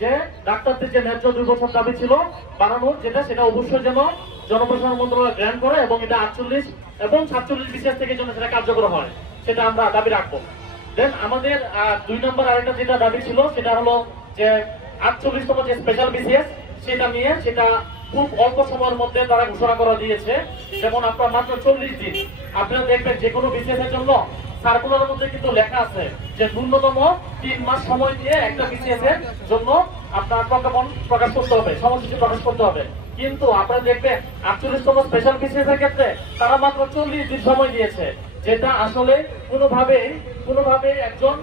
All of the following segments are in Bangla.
যে ডাক্তারদের যে ন্যায্য 2 বছর দাবি ছিল বাড়ানোর, সেটা অবশ্যই যেন জনপ্রশাসন মন্ত্রণালয় গ্রহণ করে এবং এটা 48 এবং 47 বিসিএস থেকে যেন সেটা কার্যকর হয়, সেটা আমরা দাবি রাখবো। দেন আমাদের 2 নম্বর আরেকটা যেটা দাবি ছিল সেটা হলো যে 48তম যে স্পেশাল বিসিএস সেটা নিয়ে সেটা খুব অল্প সময়ের মধ্যে তারা ঘোষণা করা দিয়েছে। যেমন আপনার মাত্র 40 দিন, আপনারা দেখবেন যে কোনো বিসিএস এর জন্য সার্কুলারের মধ্যে কিন্তু লেখা আছে যে ন্যূনতম 3 মাস সময় দিয়ে একটা বিসিএস এর জন্য আপনার প্রজ্ঞাপন প্রকাশ করতে হবে, সময়সূচি প্রকাশ করতে হবে। কিন্তু আপনারা দেখবেন 48তম স্পেশাল বিসিএস এর ক্ষেত্রে তারা মাত্র 40 দিন সময় দিয়েছে, যেটা আসলে কোনোভাবে একজন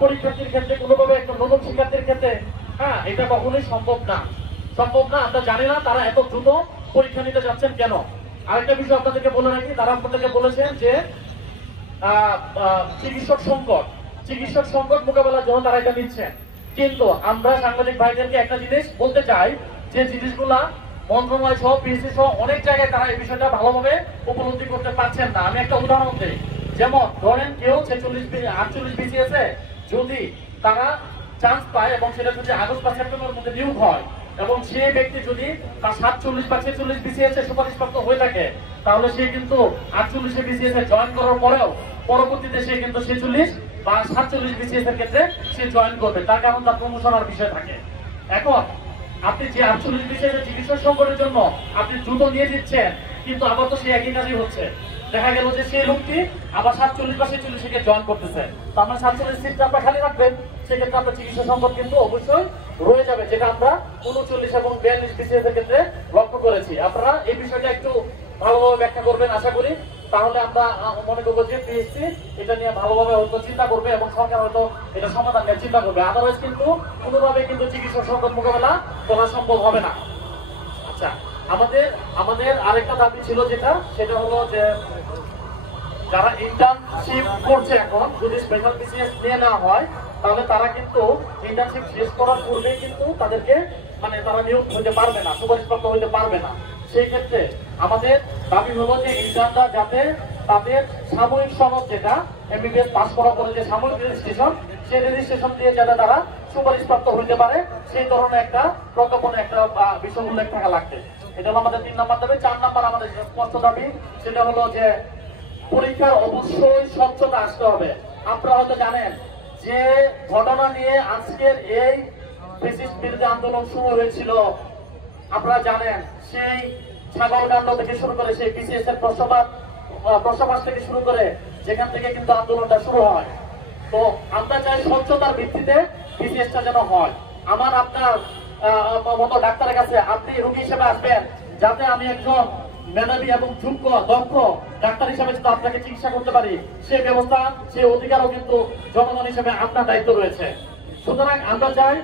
পরীক্ষার্থীর ক্ষেত্রে, কোনোভাবে একজন নতুন শিক্ষার্থীর ক্ষেত্রে এটা কখনোই সম্ভব না। আমরা জানি না তারা এত দ্রুত পরীক্ষা নিতে যাচ্ছেন কেন। আরেকটা বিষয় আপনাদেরকে বলে রাখি, তারা আপনাদেরকে বলেছেন যে চিকিৎসক সংকট মোকাবেলার জন্য তারা এটা নিচ্ছেন। কিন্তু আমরা সাংবাদিক ভাইদেরকে একটা জিনিস বলতে চাই যে জিনিসগুলা মন্ত্রণালয় সহ পিএসসি সহ অনেক জায়গায় তারা এই বিষয়টা ভালোভাবে উপলব্ধি করতে পারছেন না। আমি একটা উদাহরণ দিই, যেমন ধরেন কেউ 48 বিসিএস এ যদি তারা চান্স পায় এবং সেটা যদি আগস্ট বা সেপ্টেম্বরের মধ্যে নিয়োগ হয় এবং সেই ব্যক্তি যদি তার 47 বা 46 বিসিএস এ সুপারিশপ্রাপ্ত হয়ে থাকে, তাহলে সে কিন্তু 48 বিসিএস এ জয়েন করার পরেও পরবর্তীতে সে কিন্তু 46 বা 47 বিসিএস এর ক্ষেত্রে সে জয়েন করবে, তার কারণ তার প্রমোশনের বিষয় থাকে। এখন আপনি যে 48 বিসিএস এর চিকিৎসক সংকটের জন্য আপনি দ্রুত নিয়ে দিচ্ছেন, কিন্তু আবার তো সেই একই কাজই হচ্ছে। দেখা গেল যে সেই লোকটি আবার 47 বা 46 কে জয়েন করতেছে, তো আমরা 47 সিটটা আপনারা খালি রাখবেন, সেক্ষেত্রে আপনার চিকিৎসা সংকট কিন্তু অবশ্যই রয়ে যাবে, যেটা আমরা 39 এবং 42 বিসিএস এর ক্ষেত্রে লক্ষ্য করেছি। আপনারা এই বিষয়টা একটু ভালোভাবে ব্যাখ্যা করবেন আশা করি, তাহলে আমরা মনে করবো যে পিএসসি এটা নিয়ে ভালোভাবে হয়তো চিন্তা করবে এবং সরকার হয়তো এটা সমাধান নিয়ে চিন্তা করবে। আদারওয়াইজ কিন্তু কোনোভাবে কিন্তু চিকিৎসা সংকট মোকাবেলা করা সম্ভব হবে না। আচ্ছা, আমাদের আরেকটা দাবি ছিল সেটা হলো যে যারা ইন্টার্নশিপ করছে এখন, যদি স্পেশাল বিসিএস নিয়ে নেওয়া হয় তাহলে তারা কিন্তু ইন্টার্নশিপ শেষ করার পূর্বে কিন্তু তাদেরকে তারা নিয়োগ হতে পারবে না, সুপারিশপ্রাপ্ত হতে পারবে না। সেই ক্ষেত্রে আমাদের দাবি হলো যে ইন্টার্নরা যাতে তাদের সাময়িক সনদ, যেটা এমবিবিএস পাস করার পরে যে সাময়িক রেজিস্ট্রেশন, সেই রেজিস্ট্রেশন দিয়ে যাতে তারা সুপারিশপ্রাপ্ত হইতে পারে, সেই ধরনের একটা প্রজ্ঞাপনে একটা বিষয় উল্লেখ থাকা লাগবে। এটা হলো আমাদের 3 নম্বর দাবি। 4 নম্বর আমাদের স্পষ্ট দাবি, সেটা হলো যে পরীক্ষার অবশ্যই স্বচ্ছতা আসতে হবে। আপনারা হয়তো জানেন যে ঘটনা নিয়ে আজকের এই ফ্যাসিস্ট বিরোধী আন্দোলন শুরু হয়েছিল। আপনারা জানেন সেই ছাগলকাণ্ড থেকে শুরু করে সেই বিসিএস এর প্রশ্নবাস থেকে শুরু করে যেখান থেকে কিন্তু আন্দোলনটা শুরু হয়। তো আমরা চাই স্বচ্ছতার ভিত্তিতে বিসিএসটা যেন হয়। আমার আপনার মতো ডাক্তারের কাছে আপনি রোগী হিসেবে আসবেন, যাতে আমি একজন মেধাবী এবং যোগ্য দক্ষ ডাক্তার হিসেবে যদি আপনাকে চিকিৎসা করতে পারি, সেই ব্যবস্থা, সেই অধিকারও কিন্তু জনগণ হিসেবে আপনার দায়িত্ব রয়েছে। সুতরাং আমরা চাই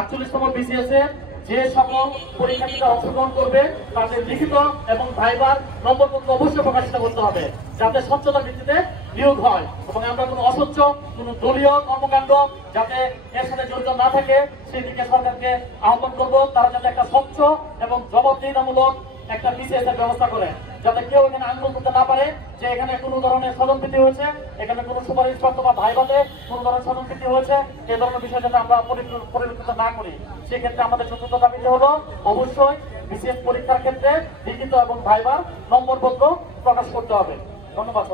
48তম বিসিএস এ যে সকল পরীক্ষার্থীরা অংশগ্রহণ করবে তাদের লিখিত এবং ভাইবার নম্বরপত্র অবশ্যই প্রকাশিত করতে হবে, যাতে স্বচ্ছতা ভিত্তিতে নিয়োগ হয় এবং আমরা কোনো অস্বচ্ছ, কোনো দলীয় কর্মকাণ্ড যাতে এর সাথে জড়িত না থাকে সেই দিকে সরকারকে আহ্বান করব, তারা যাতে একটা স্বচ্ছ এবং জবাবদিহিতামূলক একটা বিসিএস এর ব্যবস্থা করে, যাতে কেউ এখানে আন্দোলন করতে না পারে যে এখানে কোনো ধরনের স্বজনপ্রীতি হয়েছে, এখানে কোনো সুপারিশপ্রাপ্ত বা ভাইভাতে কোনো ধরনের স্বজনপ্রীতি হয়েছে, এই ধরনের বিষয় যাতে আমরা পরিলক্ষিত না করি। সেক্ষেত্রে আমাদের চতুর্থ দাবিতে হলো অবশ্যই বিসিএস পরীক্ষার ক্ষেত্রে লিখিত এবং ভাইবার নম্বরপত্র প্রকাশ করতে হবে। ধন্যবাদ।